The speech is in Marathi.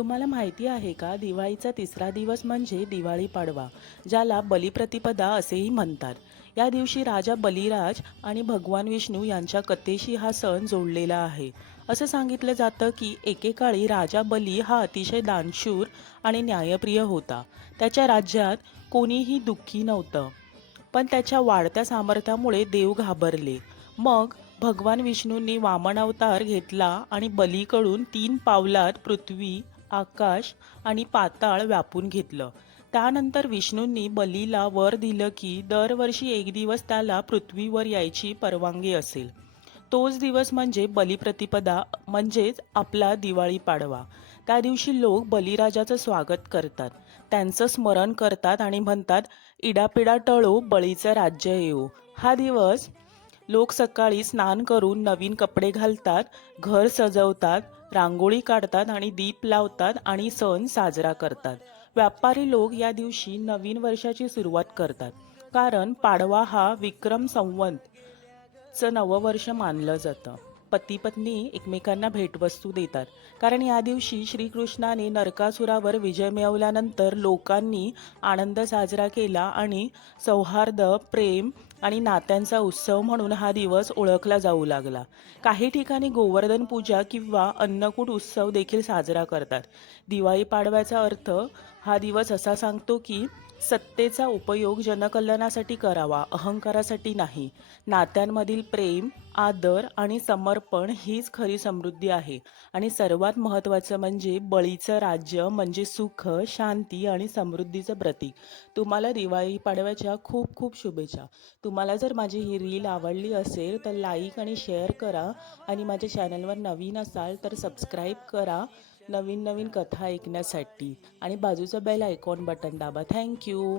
तुम्हाला माहिती आहे का दिवाळीचा तिसरा दिवस म्हणजे दिवाळी पाडवा ज्याला बलिप्रतिपदा असेही म्हणतात. या दिवशी राजा बलिराज आणि भगवान विष्णू यांच्या कथेशी हा सण जोडलेला आहे. असं सांगितलं जातं की एकेकाळी राजा बली हा अतिशय दानशूर आणि न्यायप्रिय होता. त्याच्या राज्यात कोणीही दुःखी नव्हतं. पण त्याच्या वाढत्या सामर्थ्यामुळे देव घाबरले. मग भगवान विष्णूंनी वामन अवतार घेतला आणि बलीकडून तीन पावलात पृथ्वी आकाश आणि पाताळ व्यापून घेतलं. त्यानंतर विष्णूंनी बलीला वर दिलं की दरवर्षी एक दिवस त्याला पृथ्वीवर यायची परवानगी असेल. तोच दिवस म्हणजे बलिप्रतिपदा म्हणजेच आपला दिवाळी पाडवा. त्या दिवशी लोक बलिराजाचं स्वागत करतात. त्यांचं स्मरण करतात आणि म्हणतात इडापिडा टळो बळीचं राज्य येऊ हा दिवस लोक सकाळी स्नान करून नवीन कपडे घालतात घर सजवतात रांगोळी काढतात आणि दीप लावतात आणि सण साजरा करतात. व्यापारी लोक या दिवशी नवीन वर्षाची सुरुवात करतात. कारण पाडवा हा विक्रम संवंत चं नववर्ष मानलं जातं. पती पत्नी एकमेकांना भेटवस्तू देतात. कारण या दिवशी श्रीकृष्णाने नरकासुरावर विजय मिळवल्यानंतर लोकांनी आनंद साजरा केला आणि सौहार्द प्रेम आणि नात्यांचा उत्सव म्हणून हा दिवस ओळखला जाऊ लागला. काही ठिकाणी गोवर्धन पूजा किंवा अन्नकूट उत्सव देखील साजरा करतात. दिवाळी पाडव्याचा अर्थ हा दिवस असा सांगतो की सत्तेचा उपयोग जनकल्याणासाठी करावा अहंकारासाठी नाही. नात्यांमधील प्रेम आदर आणि समर्पण हीच खरी समृद्धी आहे. आणि सर्वात महत्त्वाचं म्हणजे बळीचं राज्य म्हणजे सुख शांती आणि समृद्धीचं प्रतीक. तुम्हाला दिवाळी पाडव्याच्या खूप खूप शुभेच्छा. तुम्हाला जर माझी ही रील आवडली असेल तर लाईक आणि शेअर करा. आणि माझ्या चॅनलवर नवीन असाल तर सबस्क्राईब करा. नवीन नवीन कथा ऐकण्यासाठी आणि बाजूचं बेल आयकॉन बटन दाबा. Thank you